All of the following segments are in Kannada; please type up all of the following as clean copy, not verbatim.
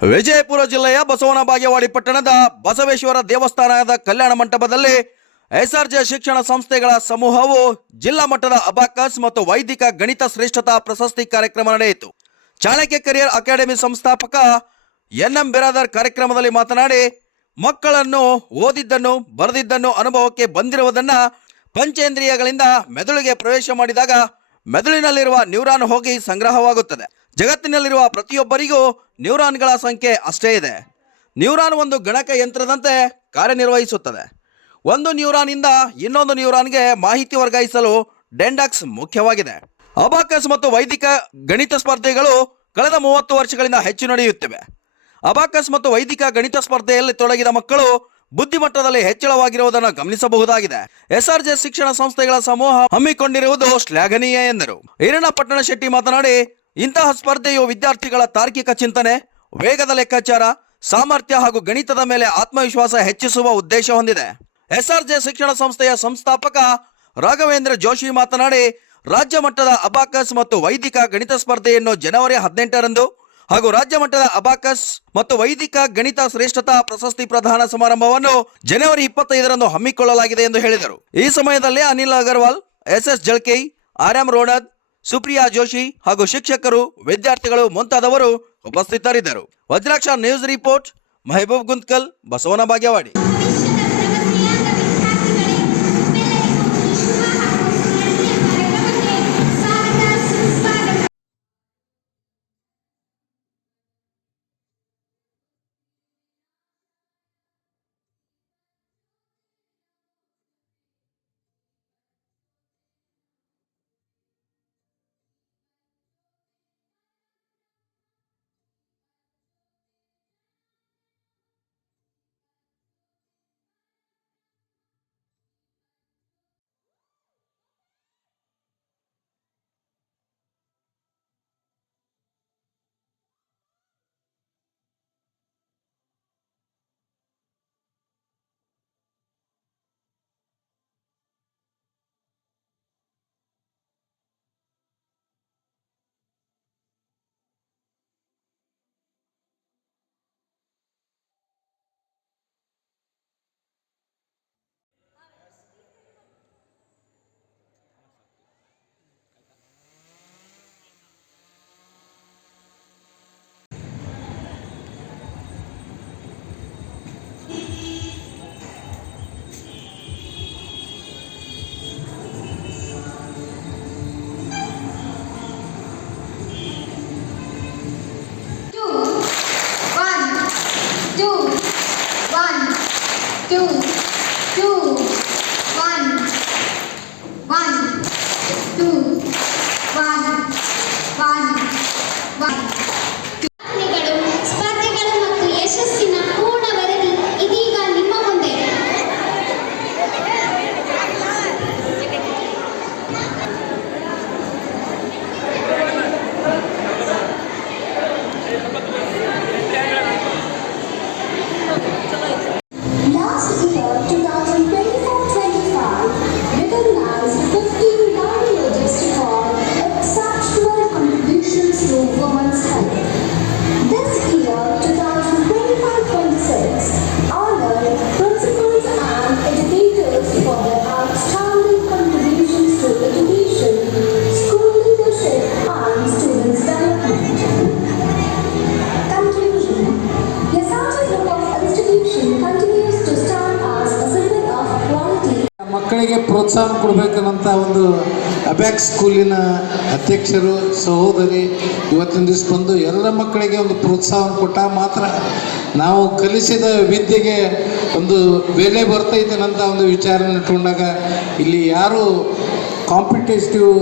ವಿಜಯಪುರ ಜಿಲ್ಲೆಯ ಬಸವನ ಬಾಗೇವಾಡಿ ಪಟ್ಟಣದ ಬಸವೇಶ್ವರ ದೇವಸ್ಥಾನದ ಕಲ್ಯಾಣ ಮಂಟಪದಲ್ಲಿ ಎಸ್ಆರ್ಜೆ ಶಿಕ್ಷಣ ಸಂಸ್ಥೆಗಳ ಸಮೂಹವು ಜಿಲ್ಲಾ ಮಟ್ಟದ ಅಬಾಕಸ್ ಮತ್ತು ವೈದಿಕ ಗಣಿತ ಶ್ರೇಷ್ಠತಾ ಪ್ರಶಸ್ತಿ ಕಾರ್ಯಕ್ರಮ ನಡೆಯಿತು. ಚಾಣಕ್ಯ ಕರಿಯರ್ ಅಕಾಡೆಮಿ ಸಂಸ್ಥಾಪಕ ಎನ್.ಎಂ. ಬಿರಾದರ್ ಕಾರ್ಯಕ್ರಮದಲ್ಲಿ ಮಾತನಾಡಿ, ಮಕ್ಕಳನ್ನು ಓದಿದ್ದನ್ನು ಬರೆದಿದ್ದನ್ನು ಅನುಭವಕ್ಕೆ ಬಂದಿರುವುದನ್ನ ಪಂಚೇಂದ್ರಿಯಗಳಿಂದ ಮೆದುಳಿಗೆ ಪ್ರವೇಶ ಮಾಡಿದಾಗ ಮೆದುಳಿನಲ್ಲಿರುವ ನ್ಯೂರಾನ್ ಹೋಗಿ ಸಂಗ್ರಹವಾಗುತ್ತದೆ. ಜಗತ್ತಿನಲ್ಲಿರುವ ಪ್ರತಿಯೊಬ್ಬರಿಗೂ ನ್ಯೂರಾನ್ಗಳ ಸಂಖ್ಯೆ ಅಷ್ಟೇ ಇದೆ. ನ್ಯೂರಾನ್ ಒಂದು ಗಣಕ ಯಂತ್ರದಂತೆ ಕಾರ್ಯನಿರ್ವಹಿಸುತ್ತದೆ. ಒಂದು ನ್ಯೂರಾನ್ ಇಂದ ಇನ್ನೊಂದು ನ್ಯೂರಾನ್ಗೆ ಮಾಹಿತಿ ವರ್ಗಾಯಿಸಲು ಡೆಂಡಾಕ್ಸ್ ಮುಖ್ಯವಾಗಿದೆ. ಅಬಾಕಸ್ ಮತ್ತು ವೈದಿಕ ಗಣಿತ ಸ್ಪರ್ಧೆಗಳು ಕಳೆದ 30 ವರ್ಷಗಳಿಂದ ಹೆಚ್ಚು ನಡೆಯುತ್ತಿವೆ. ಅಬಾಕಸ್ ಮತ್ತು ವೈದಿಕ ಗಣಿತ ಸ್ಪರ್ಧೆಯಲ್ಲಿ ತೊಡಗಿದ ಮಕ್ಕಳು ಬುದ್ಧಿಮಟ್ಟದಲ್ಲಿ ಹೆಚ್ಚಳವಾಗಿರುವುದನ್ನು ಗಮನಿಸಬಹುದಾಗಿದೆ. ಎಸ್ಆರ್ಜೆ ಶಿಕ್ಷಣ ಸಂಸ್ಥೆಗಳ ಸಮೂಹ ಹಮ್ಮಿಕೊಂಡಿರುವುದು ಶ್ಲಾಘನೀಯ ಎಂದರು. ಈರಣ್ಣ ಪಟ್ಟಣ ಶೆಟ್ಟಿ ಮಾತನಾಡಿ, ಇಂತಹ ಸ್ಪರ್ಧೆಯು ವಿದ್ಯಾರ್ಥಿಗಳ ತಾರ್ಕಿಕ ಚಿಂತನೆ, ವೇಗದ ಲೆಕ್ಕಾಚಾರ, ಸಾಮರ್ಥ್ಯ ಹಾಗೂ ಗಣಿತದ ಮೇಲೆ ಆತ್ಮವಿಶ್ವಾಸ ಹೆಚ್ಚಿಸುವ ಉದ್ದೇಶ ಹೊಂದಿದೆ. ಎಸ್ಆರ್ಜೆ ಶಿಕ್ಷಣ ಸಂಸ್ಥೆಯ ಸಂಸ್ಥಾಪಕ ರಾಘವೇಂದ್ರ ಜೋಶಿ ಮಾತನಾಡಿ, ರಾಜ್ಯ ಮಟ್ಟದ ಅಬಾಕಸ್ ಮತ್ತು ವೈದಿಕ ಗಣಿತ ಸ್ಪರ್ಧೆಯನ್ನು ಜನವರಿ 18ರಂದು ಹಾಗೂ ರಾಜ್ಯ ಮಟ್ಟದ ಅಬಾಕಸ್ ಮತ್ತು ವೈದಿಕ ಗಣಿತ ಶ್ರೇಷ್ಠತಾ ಪ್ರಶಸ್ತಿ ಪ್ರದಾನ ಸಮಾರಂಭವನ್ನು ಜನವರಿ 25ರಂದು ಹಮ್ಮಿಕೊಳ್ಳಲಾಗಿದೆ ಎಂದು ಹೇಳಿದರು. ಈ ಸಮಯದಲ್ಲಿ ಅನಿಲ್ ಅಗರ್ವಾಲ್, ಎಸ್.ಎಸ್. ಜಳ್ಕೈ, ಆರ್.ಎಂ. ರೋಣದ್, ಸುಪ್ರಿಯಾ ಜೋಶಿ ಹಾಗೂ ಶಿಕ್ಷಕರು, ವಿದ್ಯಾರ್ಥಿಗಳು ಮುಂತಾದವರು ಉಪಸ್ಥಿತರಿದ್ದರು. Vajraksha news report, Mehboob Guntakal, Basavana Bagewadi. ಸ್ಪರ್ಧೆಗಳು ಮತ್ತು ಯಶಸ್ಸಿನ ಪೂರ್ಣ ವರದಿ ಇದೀಗ ನಿಮ್ಮ ಮುಂದೆ. Last year, 2024-25, recognized 15 gynecologists for exceptional contributions to women's health. This year, 2025-26, honored principals and educators for their outstanding contributions to education, school leadership, and students' development. Conclusion: Yesarge Group of Institution continues to stand as a symbol of quality. ಮಕ್ಕಳಿಗೆ ಪ್ರೋತ್ಸಾಹ ಕೊಡಬೇಕನ್ನಂಥ ಒಂದು ಅಬ್ಯಾಕ್ ಸ್ಕೂಲಿನ ಅಧ್ಯಕ್ಷರು, ಸಹೋದರಿ ಇವತ್ತಿನ ದಿವಸ ಬಂದು ಎಲ್ಲ ಮಕ್ಕಳಿಗೆ ಒಂದು ಪ್ರೋತ್ಸಾಹ ಕೊಟ್ಟಾಗ ಮಾತ್ರ ನಾವು ಕಲಿಸಿದ ವಿದ್ಯೆಗೆ ಒಂದು ಬೆಲೆ ಬರ್ತೈತೇನಂತ ಒಂದು ವಿಚಾರನ ಇಟ್ಕೊಂಡಾಗ ಇಲ್ಲಿ ಯಾರು ಕಾಂಪಿಟೇಟಿವ್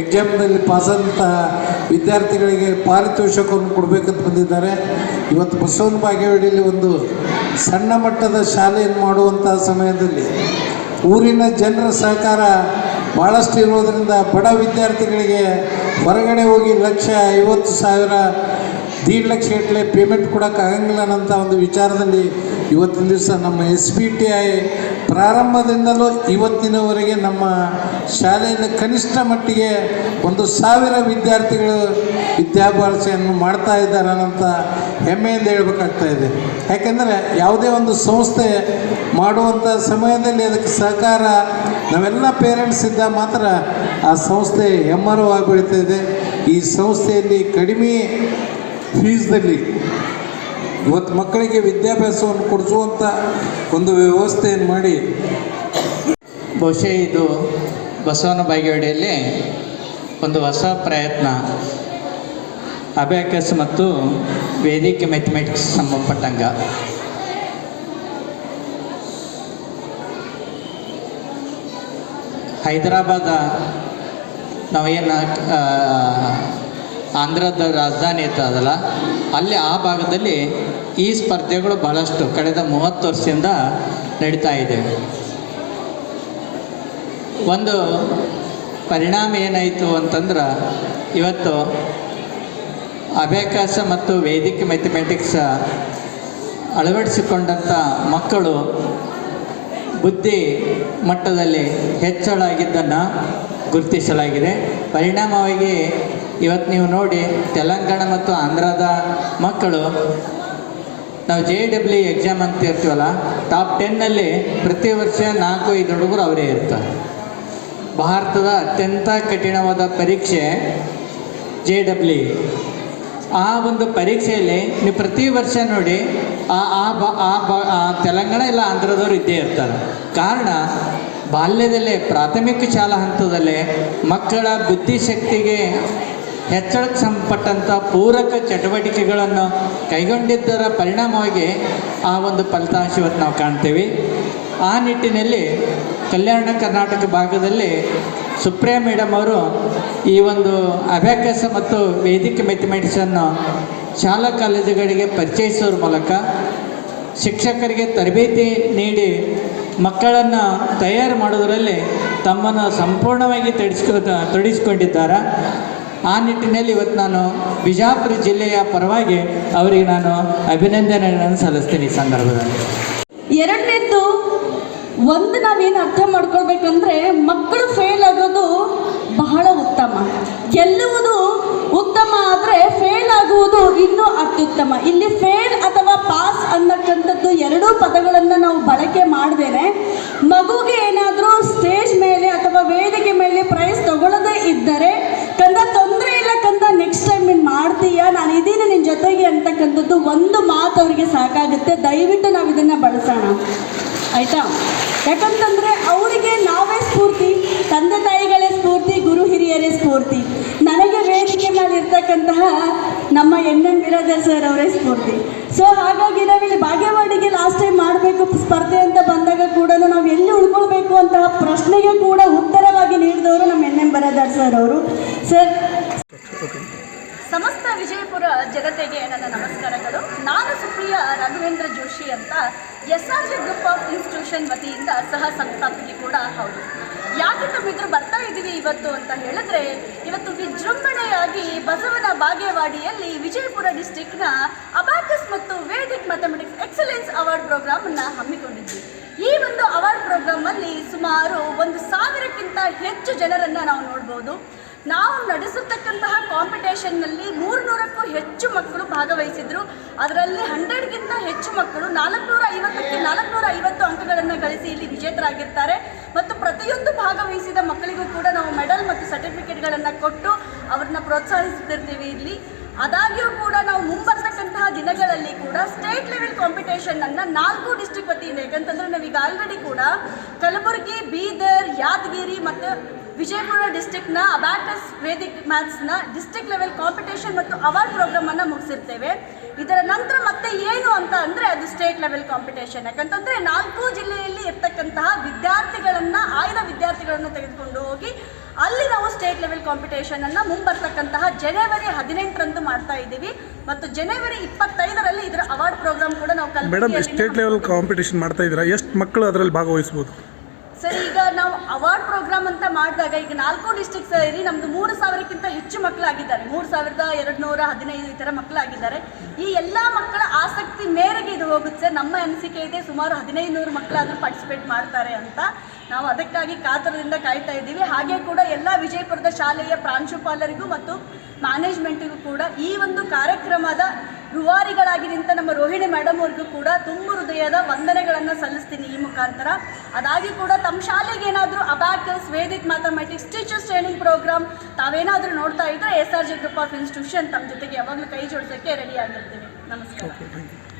ಎಕ್ಸಾಮ್ನಲ್ಲಿ ಪಾಸಾದಂಥ ವಿದ್ಯಾರ್ಥಿಗಳಿಗೆ ಪಾರಿತೋಷಕವನ್ನು ಕೊಡಬೇಕಂತ ಬಂದಿದ್ದಾರೆ. ಇವತ್ತು ಬಸವನ ಬಾಗೇವಾಡಿಯಲ್ಲಿ ಒಂದು ಸಣ್ಣ ಮಟ್ಟದ ಶಾಲೆಯನ್ನು ಮಾಡುವಂಥ ಸಮಯದಲ್ಲಿ ಊರಿನ ಜನರ ಸಹಕಾರ ಭಾಳಷ್ಟು ಇರೋದರಿಂದ ಬಡ ವಿದ್ಯಾರ್ಥಿಗಳಿಗೆ ಹೊರಗಡೆ ಹೋಗಿ 1,50,000 1.5 ಲಕ್ಷ ಗಟ್ಟಲೆ ಪೇಮೆಂಟ್ ಕೊಡೋಕ್ಕಾಗಂಗಿಲ್ಲ ಅನ್ನೋಂಥ ಒಂದು ವಿಚಾರದಲ್ಲಿ ಇವತ್ತಿನ ದಿವಸ ನಮ್ಮ SBTI ಪ್ರಾರಂಭದಿಂದಲೂ ಇವತ್ತಿನವರೆಗೆ ನಮ್ಮ ಶಾಲೆಯಲ್ಲಿ ಕನಿಷ್ಠ ಮಟ್ಟಿಗೆ 1,000 ವಿದ್ಯಾರ್ಥಿಗಳು ವಿದ್ಯಾಭ್ಯಾಸವನ್ನು ಮಾಡ್ತಾ ಇದ್ದಾರೆ ಅನ್ನೋಂಥ ಹೆಮ್ಮೆಯಿಂದ ಹೇಳ್ಬೇಕಾಗ್ತಾ ಇದೆ. ಯಾಕೆಂದರೆ ಯಾವುದೇ ಒಂದು ಸಂಸ್ಥೆ ಮಾಡುವಂಥ ಸಮಯದಲ್ಲಿ ಅದಕ್ಕೆ ಸಹಕಾರ ನಾವೆಲ್ಲ ಪೇರೆಂಟ್ಸ್ ಇದ್ದ ಮಾತ್ರ ಆ ಸಂಸ್ಥೆ ಹೆಮ್ಮರವಾಗಿ ಬೆಳೀತಾ ಇದೆ. ಈ ಸಂಸ್ಥೆಯಲ್ಲಿ ಕಡಿಮೆ ಫೀಸ್ದಲ್ಲಿ ಇವತ್ತು ಮಕ್ಕಳಿಗೆ ವಿದ್ಯಾಭ್ಯಾಸವನ್ನು ಕೊಡಿಸುವಂಥ ಒಂದು ವ್ಯವಸ್ಥೆಯನ್ನು ಮಾಡಿ ಬಹುಶಃ ಇದು ಬಸವನ ಬಾಗೇವಾಡಿಯಲ್ಲಿ ಒಂದು ಹೊಸ ಪ್ರಯತ್ನ. ಅಬ್ಯಾಕಸ್ ಮತ್ತು ವೇದಿಕೆ ಮ್ಯಾಥಮೆಟಿಕ್ಸ್ ಸಂಬಂಧಪಟ್ಟಂಗ ಹೈದರಾಬಾದ ನಾವೇನು ಆಂಧ್ರದ ರಾಜಧಾನಿ ಇರ್ತದಲ್ಲ, ಅಲ್ಲಿ ಆ ಭಾಗದಲ್ಲಿ ಈ ಸ್ಪರ್ಧೆಗಳು ಬಹಳಷ್ಟು ಕಳೆದ 30 ವರ್ಷದಿಂದ ನಡೀತಾ ಇದೆ. ಒಂದು ಪರಿಣಾಮ ಏನಾಯಿತು ಅಂತಂದ್ರೆ, ಇವತ್ತು ಅಬ್ಯಾಕಸ್ ಮತ್ತು ವೇದಿಕೆ ಮ್ಯಾಥಮೆಟಿಕ್ಸ್ ಅಳವಡಿಸಿಕೊಂಡಂಥ ಮಕ್ಕಳು ಬುದ್ಧಿ ಮಟ್ಟದಲ್ಲಿ ಹೆಚ್ಚಳ ಆಗಿದ್ದನ್ನು ಗುರುತಿಸಲಾಗಿದೆ. ಪರಿಣಾಮವಾಗಿ ಇವತ್ತು ನೀವು ನೋಡಿ, ತೆಲಂಗಾಣ ಮತ್ತು ಆಂಧ್ರದ ಮಕ್ಕಳು ನಾವು JEE ಎಕ್ಸಾಮ್ ಅಂತ ಇರ್ತೀವಲ್ಲ, ಟಾಪ್ 10ನಲ್ಲಿ ಪ್ರತಿ ವರ್ಷ 4-5 ಹುಡುಗರು ಅವರೇ ಇರ್ತಾರೆ. ಭಾರತದ ಅತ್ಯಂತ ಕಠಿಣವಾದ ಪರೀಕ್ಷೆ JEE. ಆ ಒಂದು ಪರೀಕ್ಷೆಯಲ್ಲಿ ನೀವು ಪ್ರತಿ ವರ್ಷ ನೋಡಿ ತೆಲಂಗಾಣ ಇಲ್ಲ ಆಂಧ್ರದವರು ಇದ್ದೇ ಇರ್ತಾರೆ. ಕಾರಣ, ಬಾಲ್ಯದಲ್ಲೇ ಪ್ರಾಥಮಿಕ ಶಾಲಾ ಹಂತದಲ್ಲೇ ಮಕ್ಕಳ ಬುದ್ಧಿಶಕ್ತಿಗೆ ಹೆಚ್ಚಳಕ್ಕೆ ಸಂಬಂಧಪಟ್ಟಂಥ ಪೂರಕ ಚಟುವಟಿಕೆಗಳನ್ನು ಕೈಗೊಂಡಿದ್ದರ ಪರಿಣಾಮವಾಗಿ ಆ ಒಂದು ಫಲಿತಾಂಶ ಇವತ್ತು ನಾವು ಕಾಣ್ತೇವೆ. ಆ ನಿಟ್ಟಿನಲ್ಲಿ ಕಲ್ಯಾಣ ಕರ್ನಾಟಕ ಭಾಗದಲ್ಲಿ ಸುಪ್ರಿಯಾ ಮೇಡಮ್ ಅವರು ಈ ಒಂದು ಅಬ್ಯಾಕಸ್ ಮತ್ತು ವೇದಿಕೆ ಮ್ಯಾಥಮೆಟಿಕ್ಸನ್ನು ಶಾಲಾ ಕಾಲೇಜುಗಳಿಗೆ ಪರಿಚಯಿಸೋದ್ರ ಮೂಲಕ ಶಿಕ್ಷಕರಿಗೆ ತರಬೇತಿ ನೀಡಿ ಮಕ್ಕಳನ್ನು ತಯಾರು ಮಾಡೋದರಲ್ಲಿ ತಮ್ಮನ್ನು ಸಂಪೂರ್ಣವಾಗಿ ತೊಡಗಿಸಿಕೊಂಡಿದ್ದಾರೆ. ಆ ನಿಟ್ಟಿನಲ್ಲಿ ಇವತ್ತು ನಾನು ಬಿಜಾಪುರ ಜಿಲ್ಲೆಯ ಪರವಾಗಿ ಅವರಿಗೆ ನಾನು ಅಭಿನಂದನೆಗಳನ್ನು ಸಲ್ಲಿಸ್ತೀನಿ. ಈ ಸಂದರ್ಭದಲ್ಲಿ ಎರಡನೇದ್ದು, ಒಂದು ನಾವೇನು ಅರ್ಥ ಮಾಡ್ಕೊಳ್ಬೇಕಂದ್ರೆ, ಮಕ್ಕಳು ಫೇಲ್ ಆಗೋದು ಬಹಳ ಉತ್ತಮ, ಗೆಲ್ಲುವುದು ಉತ್ತಮ, ಆದರೆ ಫೇಲ್ ಆಗುವುದು ಇನ್ನೂ ಅತ್ಯುತ್ತಮ. ಇಲ್ಲಿ ಫೇಲ್ ಅಥವಾ ಪಾಸ್ ಅನ್ನಕ್ಕಂಥದ್ದು ಎರಡೂ ಪದಗಳನ್ನು ನಾವು ಬಳಕೆ ಮಾಡ್ದೇನೆ ಮಗುಗೆ ಏನಾದರೂ ಸ್ಟೇಜ್ ಮೇಲೆ ಅಥವಾ ವೇದಿಕೆ ಮೇಲೆ ಪ್ರೈಸ್ ತಗೊಳ್ಳೋದೇ ಇದ್ದರೆ, ಕಂದ ತೊಂದರೆ ಇಲ್ಲ ಕಂದ, ನೆಕ್ಸ್ಟ್ ಟೈಮ್ ನೀನು ಮಾಡ್ತೀಯಾ, ನಾನು ಇದ್ದೀನಿ ನಿನ್ನ ಜೊತೆಗೆ ಅಂತಕ್ಕಂಥದ್ದು ಒಂದು ಮಾತು ಅವರಿಗೆ ಸಾಕಾಗುತ್ತೆ. ದಯವಿಟ್ಟು ನಾವು ಇದನ್ನು ಬಳಸೋಣ, ಆಯಿತಾ? ಯಾಕಂತಂದರೆ ಅವರಿಗೆ ನಾವೇ ಸ್ಫೂರ್ತಿ, ತಂದೆ ತಾಯಿಗಳೇ ಸ್ಫೂರ್ತಿ, ಗುರು ಹಿರಿಯರೇ ಸ್ಫೂರ್ತಿ. ನನಗೆ ವೇದಿಕೆ ಮೇಲೆ ಇರ್ತಕ್ಕಂತಹ ನಮ್ಮ NM ಬಿರಾದರ್ ಸರ್ ಅವರೇ ಸ್ಫೂರ್ತಿ. ಸೊ ಹಾಗಾಗಿ ನಾವಿಲ್ಲಿ ಬಾಗೇವಾಡಿಗೆ ಲಾಸ್ಟ್ ಟೈಮ್ ಮಾಡಬೇಕು ಸ್ಪರ್ಧೆ ಅಂತ ಬಂದಾಗ ಕೂಡ ನಾವು ಎಲ್ಲಿ ಉಳ್ಕೊಳ್ಬೇಕು ಅಂತ ಪ್ರಶ್ನೆಗೆ ಕೂಡ ಉತ್ತರವಾಗಿ ನೀಡಿದವರು ನಮ್ಮ NM ಬಿರಾದರ್ ಸರ್ ಅವರು. ಸರ್, ಸಮಸ್ತ ವಿಜಯಪುರ ಜನತೆಗೆ ನನ್ನ ನಮಸ್ಕಾರಗಳು. ನಾನು ಸುಪ್ರಿಯಾ ರಾಘವೇಂದ್ರ ಜೋಶಿ ಅಂತ SRJ ಗ್ರೂಪ್ ಆಫ್ ಇನ್ಸ್ಟಿಟ್ಯೂಷನ್ ವತಿಯಿಂದ ಸಹ ಸಂಸ್ಥಾಪಕಿ ಕೂಡ ಹೌದು. ಯಾಕೆ ನಮ್ಮಿದ್ರು ಬರ್ತಾ ಇದ್ದೀವಿ ಇವತ್ತು ಅಂತ ಹೇಳಿದ್ರೆ, ಇವತ್ತು ವಿಜೃಂಭಣೆಯಾಗಿ ಬಸವನ ಬಾಗೇವಾಡಿಯಲ್ಲಿ ವಿಜಯಪುರ ಡಿಸ್ಟಿಕ್ನ ಅಬ್ಯಾಕಸ್ ಮತ್ತು ವೇದಿಕ್ ಮ್ಯಾಥಮೆಟಿಕ್ಸ್ ಎಕ್ಸಲೆನ್ಸ್ ಅವಾರ್ಡ್ ಪ್ರೋಗ್ರಾಮನ್ನು ಹಮ್ಮಿಕೊಂಡಿದ್ವಿ. ಈ ಒಂದು ಅವಾರ್ಡ್ ಪ್ರೋಗ್ರಾಮಲ್ಲಿ ಸುಮಾರು 1,000ಕ್ಕಿಂತ ಹೆಚ್ಚು ಜನರನ್ನು ನಾವು ನೋಡ್ಬೋದು. ನಾವು ನಡೆಸಿರ್ತಕ್ಕಂತಹ ಕಾಂಪಿಟೇಷನ್ನಲ್ಲಿ 300ಕ್ಕೂ ಹೆಚ್ಚು ಮಕ್ಕಳು ಭಾಗವಹಿಸಿದ್ರು. ಅದರಲ್ಲಿ 100ಗಿಂತ ಹೆಚ್ಚು ಮಕ್ಕಳು 450ಕ್ಕೆ 450 ಅಂಕಗಳನ್ನು ಗಳಿಸಿ ಇಲ್ಲಿ ವಿಜೇತರಾಗಿರ್ತಾರೆ. ಮತ್ತು ಪ್ರತಿಯೊಂದು ಭಾಗವಹಿಸಿದ ಮಕ್ಕಳಿಗೂ ಕೂಡ ನಾವು ಮೆಡಲ್ ಮತ್ತು ಸರ್ಟಿಫಿಕೇಟ್ಗಳನ್ನು ಕೊಟ್ಟು ಅವ್ರನ್ನ ಪ್ರೋತ್ಸಾಹಿಸುತ್ತಿರ್ತೀವಿ ಇಲ್ಲಿ. ಆದಾಗ್ಯೂ ಕೂಡ ನಾವು ಮುಂಬರ್ತಕ್ಕಂತಹ ದಿನಗಳಲ್ಲಿ ಕೂಡ ಸ್ಟೇಟ್ ಲೆವೆಲ್ ಕಾಂಪಿಟೇಷನನ್ನು 4 ಡಿಸ್ಟ್ರಿಕ್ಟ್ ವತಿಯಿಂದ, ಯಾಕಂತಂದರೆ ನಾವೀಗ ಆಲ್ರೆಡಿ ಕೂಡ ಕಲಬುರಗಿ, ಬೀದರ್, ಯಾದಗಿರಿ ಮತ್ತು ವಿಜಯಪುರ ಡಿಸ್ಟ್ರಿಕ್ಟ್ನ ಅಬ್ಯಾಕಸ್ ವೇದಿಕ್ ಮ್ಯಾಥ್ಸ್ನ ಡಿಸ್ಟ್ರಿಕ್ಟ್ ಲೆವೆಲ್ ಕಾಂಪಿಟೇಷನ್ ಮತ್ತು ಅವಾರ್ಡ್ ಪ್ರೋಗ್ರಾಮನ್ನು ಮುಗಿಸಿರ್ತೇವೆ. ಇದರ ನಂತರ ಮತ್ತೆ ಏನು ಅಂತ ಅಂದರೆ ಅದು ಸ್ಟೇಟ್ ಲೆವೆಲ್ ಕಾಂಪಿಟೇಷನ್. ಯಾಕಂತಂದರೆ 4 ಜಿಲ್ಲೆಯಲ್ಲಿ ಇರ್ತಕ್ಕಂತಹ ವಿದ್ಯಾರ್ಥಿಗಳನ್ನು, ಆಯ್ದ ವಿದ್ಯಾರ್ಥಿಗಳನ್ನು ತೆಗೆದುಕೊಂಡು ಹೋಗಿ ಅಲ್ಲಿ ನಾವು ಸ್ಟೇಟ್ ಲೆವೆಲ್ ಕಾಂಪಿಟೇಷನನ್ನು ಮುಂಬರ್ತಕ್ಕಂತಹ ಜನವರಿ 18ರಂದು ಮಾಡ್ತಾ ಇದ್ದೀವಿ. ಮತ್ತು ಜನವರಿ 25ರಲ್ಲಿ ಇದರ ಅವಾರ್ಡ್ ಪ್ರೋಗ್ರಾಮ್ ಕೂಡ ನಾವು ಮೇಡಮ್ ಸ್ಟೇಟ್ ಲೆವೆಲ್ ಕಾಂಪಿಟೇಷನ್ ಮಾಡ್ತಾ ಇದ್ದೀರಾ, ಎಷ್ಟು ಮಕ್ಕಳು ಅದರಲ್ಲಿ ಭಾಗವಹಿಸ್ಬೋದು? ಸರ್, ಈಗ ನಾವು ಅವಾರ್ಡ್ ಪ್ರೋಗ್ರಾಮ್ ಅಂತ ಮಾಡಿದಾಗ ಈಗ 4 ಡಿಸ್ಟ್ರಿಕ್ಟ್ ಸೇರಿ ನಮ್ಮದು 3,000ಕ್ಕಿಂತ ಹೆಚ್ಚು ಮಕ್ಕಳಾಗಿದ್ದಾರೆ, 3,215 ಈ ಥರ ಮಕ್ಕಳಾಗಿದ್ದಾರೆ. ಈ ಎಲ್ಲ ಮಕ್ಕಳ ಆಸಕ್ತಿ ಮೇರೆಗೆ ಇದು ಹೋಗುತ್ತೆ. ನಮ್ಮ ಅನಿಸಿಕೆ ಇದೆ ಸುಮಾರು 1,500 ಮಕ್ಕಳಾದರೂ ಪಾರ್ಟಿಸಿಪೇಟ್ ಮಾಡ್ತಾರೆ ಅಂತ. ನಾವು ಅದಕ್ಕಾಗಿ ಕಾತರದಿಂದ ಕಾಯ್ತಾ ಇದ್ದೀವಿ. ಹಾಗೆ ಕೂಡ ಎಲ್ಲ ವಿಜಯಪುರದ ಶಾಲೆಯ ಪ್ರಾಂಶುಪಾಲರಿಗೂ ಮತ್ತು ಮ್ಯಾನೇಜ್ಮೆಂಟಿಗೂ ಕೂಡ ಈ ಒಂದು ಕಾರ್ಯಕ್ರಮದ ರೂವಾರಿಗಳಾಗಿ ನಿಂತ ನಮ್ಮ ರೋಹಿಣಿ ಮೇಡಮ್ ಅವ್ರಿಗೂ ಕೂಡ ತುಂಬ ಹೃದಯದ ವಂದನೆಗಳನ್ನು ಸಲ್ಲಿಸ್ತೀನಿ ಈ ಮುಖಾಂತರ. ಅದಾಗಿ ಕೂಡ ತಮ್ಮ ಶಾಲೆಗೆ ಏನಾದರೂ abacus, Vedic mathematics, teachers training programme ತಾವೇನಾದರೂ ನೋಡ್ತಾ ಇದ್ದರೆ SRJ ಗ್ರೂಪ್ ಆಫ್ ಇನ್ಸ್ಟಿಟ್ಯೂಷನ್ ತಮ್ಮ ಜೊತೆಗೆ ಯಾವಾಗಲೂ ಕೈ ಜೋಡಿಸೋಕ್ಕೆ ರೆಡಿ ಆಗಿರ್ತೀವಿ. ನಮಸ್ಕಾರ.